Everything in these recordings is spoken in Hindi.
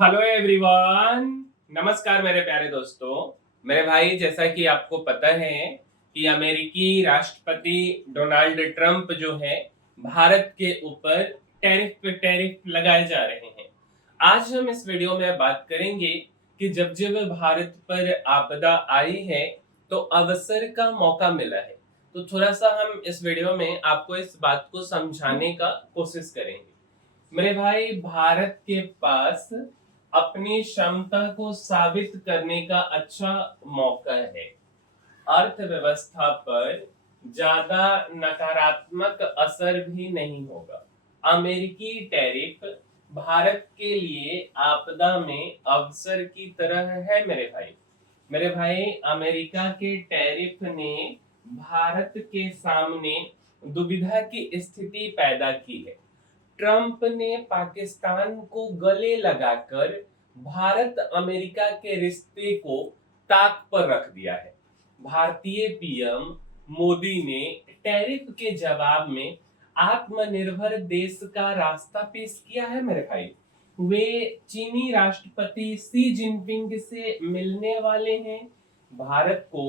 Hello everyone. नमस्कार मेरे प्यारे दोस्तों। मेरे भाई, जैसा कि आपको पता है कि अमेरिकी राष्ट्रपति डोनाल्ड ट्रंप जो है भारत के ऊपर टैरिफ पे टैरिफ लगाए जा रहे हैं। आज हम इस वीडियो में बात करेंगे कि जब जब भारत पर आपदा आई है तो अवसर का मौका मिला है। तो थोड़ा सा हम इस वीडियो में आपको इस बात को समझाने का कोशिश करेंगे। मेरे भाई, भारत के पास अपनी क्षमता को साबित करने का अच्छा मौका है। अर्थव्यवस्था पर ज्यादा नकारात्मक असर भी नहीं होगा। अमेरिकी टैरिफ भारत के लिए आपदा में अवसर की तरह है मेरे भाई, अमेरिका के टैरिफ ने भारत के सामने दुविधा की स्थिति पैदा की है। ट्रंप ने पाकिस्तान को गले लगाकर भारत अमेरिका के रिश्ते को ताक पर रख दिया है। भारतीय पीएम मोदी ने टैरिफ के जवाब में आत्मनिर्भर देश का रास्ता पेश किया है मेरे भाई। वे चीनी राष्ट्रपति शी जिनपिंग से मिलने वाले हैं। भारत को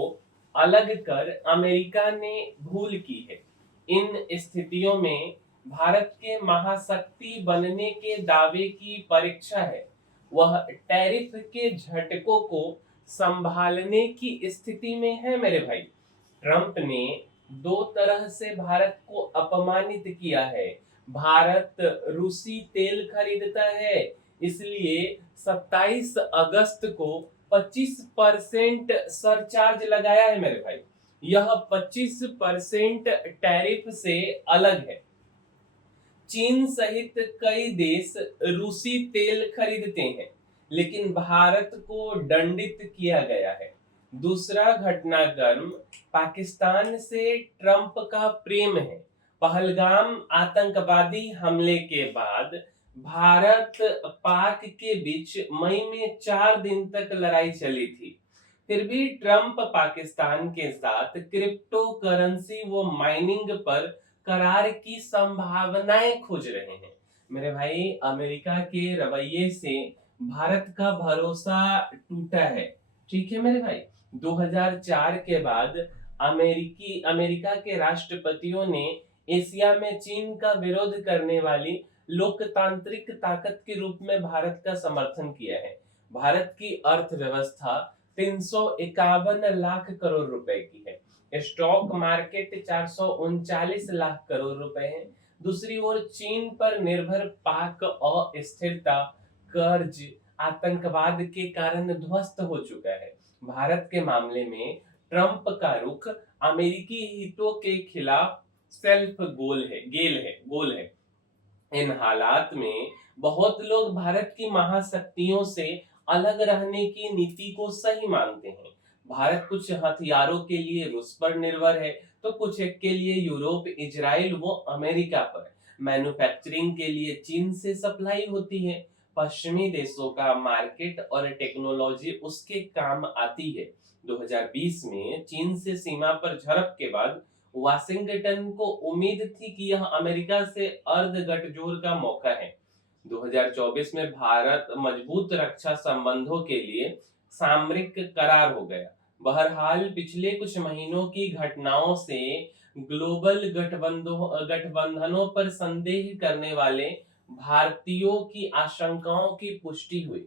अलग कर अमेरिका ने भूल की है। इन स्थितियों में भारत के महाशक्ति बनने के दावे की परीक्षा है। वह टैरिफ के झटकों को संभालने की स्थिति में है मेरे भाई। ट्रंप ने दो तरह से भारत को अपमानित किया है। भारत रूसी तेल खरीदता है, इसलिए 27 अगस्त को 25% सरचार्ज लगाया है मेरे भाई। यह 25% टैरिफ से अलग है। चीन सहित कई देश रूसी तेल खरीदते हैं, लेकिन भारत को दंडित किया गया है। दूसरा घटनाक्रम पाकिस्तान से ट्रंप का प्रेम है। पहलगाम आतंकवादी हमले के बाद भारत पाक के बीच मई में 4 दिन तक लड़ाई चली थी। फिर भी ट्रंप पाकिस्तान के साथ क्रिप्टो करेंसी व माइनिंग पर करार की संभावनाएं खोज रहे हैं। मेरे भाई, अमेरिका के रवैये से भारत का भरोसा टूटा है। ठीक है मेरे भाई। 2004 के बाद अमेरिका के राष्ट्रपतियों ने एशिया में चीन का विरोध करने वाली लोकतांत्रिक ताकत के रूप में भारत का समर्थन किया है। भारत की अर्थव्यवस्था 351 लाख करोड़ रुपए की है। स्टॉक मार्केट 439 लाख करोड़ रुपए है। दूसरी ओर चीन पर निर्भर पाक अस्थिरता, कर्ज, आतंकवाद के कारण ध्वस्त हो चुका है। भारत के मामले में ट्रंप का रुख अमेरिकी हितों के खिलाफ सेल्फ गोल है। इन हालात में बहुत लोग भारत की महाशक्तियों से अलग रहने की नीति को सही मानते हैं। भारत कुछ हथियारों के लिए रूस पर निर्भर है, तो कुछ के लिए यूरोप, इजराइल वो अमेरिका पर। मैन्युफैक्चरिंग के लिए चीन से सप्लाई होती है। पश्चिमी देशों का मार्केट और टेक्नोलॉजी उसके काम आती है। 2020 में चीन से सीमा पर झड़प के बाद वाशिंगटन को उम्मीद थी कि यह अमेरिका से अर्ध गठजोड़ का मौका है। 2024 में भारत मजबूत रक्षा संबंधों के लिए सामरिक करार हो गया। बहरहाल पिछले कुछ महीनों की घटनाओं से ग्लोबल गठबंधनों पर संदेह करने वाले भारतीयों की आशंकाओं की पुष्टि हुई।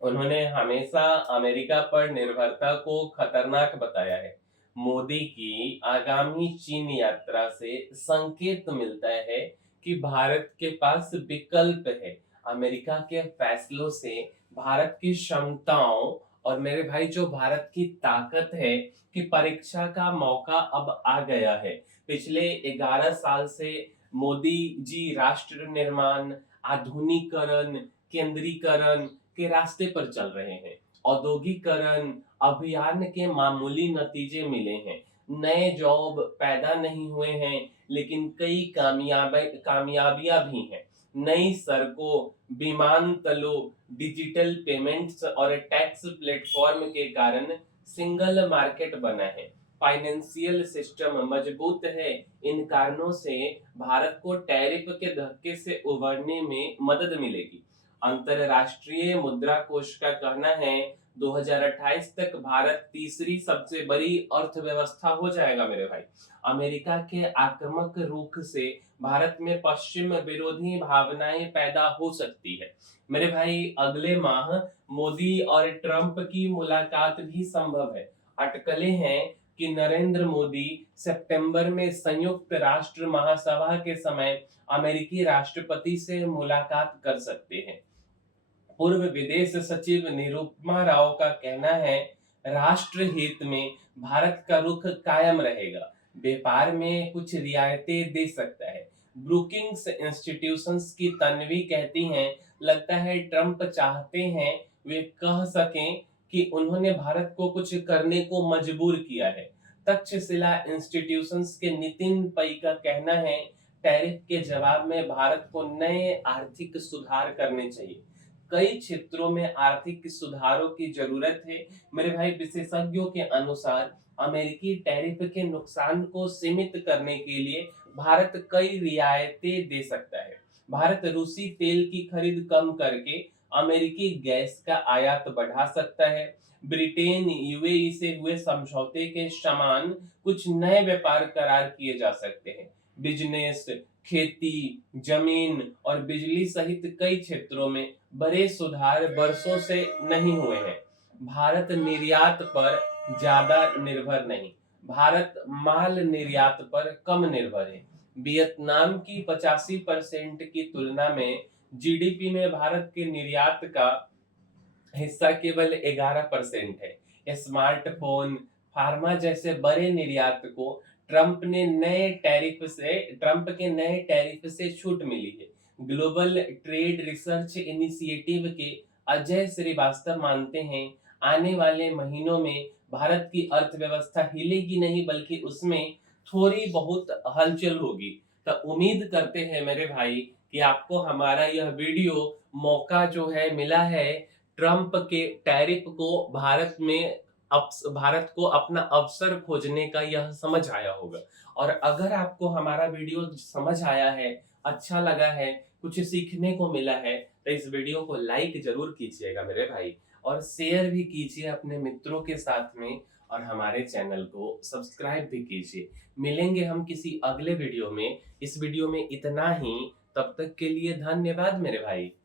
उन्होंने हमेशा अमेरिका पर निर्भरता को खतरनाक बताया है। मोदी की आगामी चीन यात्रा से संकेत मिलता है कि भारत के पास विकल्प है। अमेरिका के फैसलों से भारत की क्षमताओं और मेरे भाई जो भारत की ताकत है कि परीक्षा का मौका अब आ गया है। पिछले 11 साल से मोदी जी राष्ट्र निर्माण, आधुनिकीकरण, केंद्रीकरण के रास्ते पर चल रहे हैं। औद्योगिकरण अभियान के मामूली नतीजे मिले हैं। नए जॉब पैदा नहीं हुए हैं, लेकिन कई कामयाबियां भी हैं। नई सड़कों, विमानतलों, डिजिटल पेमेंट्स और टैक्स प्लेटफॉर्म के कारण सिंगल मार्केट बना है। फाइनेंशियल सिस्टम मजबूत है। इन कारणों से भारत को टैरिफ के धक्के से उबरने में मदद मिलेगी। अंतरराष्ट्रीय मुद्रा कोष का कहना है 2028 तक भारत तीसरी सबसे बड़ी अर्थव्यवस्था हो जाएगा मेरे भाई। अमेरिका के आक्रामक रुख से भारत में पश्चिम विरोधी भावनाएं पैदा हो सकती है मेरे भाई। अगले माह मोदी और ट्रंप की मुलाकात भी संभव है। अटकलें हैं कि नरेंद्र मोदी सितंबर में संयुक्त राष्ट्र महासभा के समय अमेरिकी राष्ट्रपति से मुलाकात कर सकते हैं। पूर्व विदेश सचिव निरुपमा राव का कहना है राष्ट्र हित में भारत का रुख कायम रहेगा, व्यापार में कुछ रियायतें दे सकता है। ब्रुकिंग्स इंस्टीट्यूशंस की तन्वी कहती हैं लगता है ट्रंप चाहते हैं वे कह सकें कि उन्होंने भारत को कुछ करने को मजबूर किया है। तक्षशिला इंस्टीट्यूशंस के नितिन पै का कहना है टैरिफ के जवाब में भारत को नए आर्थिक सुधार करने चाहिए। कई क्षेत्रों में आर्थिक सुधारों की जरूरत है मेरे भाई। विशेषज्ञों के अनुसार अमेरिकी टैरिफ के नुकसान को सीमित करने के लिए भारत कई रियायतें दे सकता है। भारत रूसी तेल की खरीद कम करके अमेरिकी गैस का आयात बढ़ा सकता है। ब्रिटेन यूएई से हुए समझौते के समान कुछ नए व्यापार करार किए जा सकते हैं। बिजनेस, खेती, जमीन और बिजली सहित कई क्षेत्रों में बड़े सुधार वर्षों से नहीं हुए हैं। भारत निर्यात पर ज्यादा निर्भर नहीं, भारत माल निर्यात पर कम निर्भर है। वियतनाम की 85% की तुलना में जीडीपी में भारत के निर्यात का हिस्सा केवल 11% है। स्मार्टफोन, फार्मा जैसे बड़े निर्यात को ट्रंप के नए टैरिफ से छूट मिली है। ग्लोबल ट्रेड रिसर्च इनिशिएटिव के अजय श्रीवास्तव मानते हैं आने वाले महीनों में भारत की अर्थव्यवस्था हिलेगी नहीं बल्कि उसमें थोड़ी बहुत हलचल होगी। तो उम्मीद करते हैं मेरे भाई कि आपको हमारा यह वीडियो मौका जो है मिला है ट्रंप के टैरिफ को भारत को अपना अवसर खोजने का यह समझ आया होगा। और अगर आपको हमारा वीडियो समझ आया है, अच्छा लगा है, कुछ सीखने को मिला है तो इस वीडियो को लाइक जरूर कीजिएगा मेरे भाई, और शेयर भी कीजिए अपने मित्रों के साथ में, और हमारे चैनल को सब्सक्राइब भी कीजिए। मिलेंगे हम किसी अगले वीडियो में। इस वीडियो में इतना ही, तब तक के लिए धन्यवाद मेरे भाई।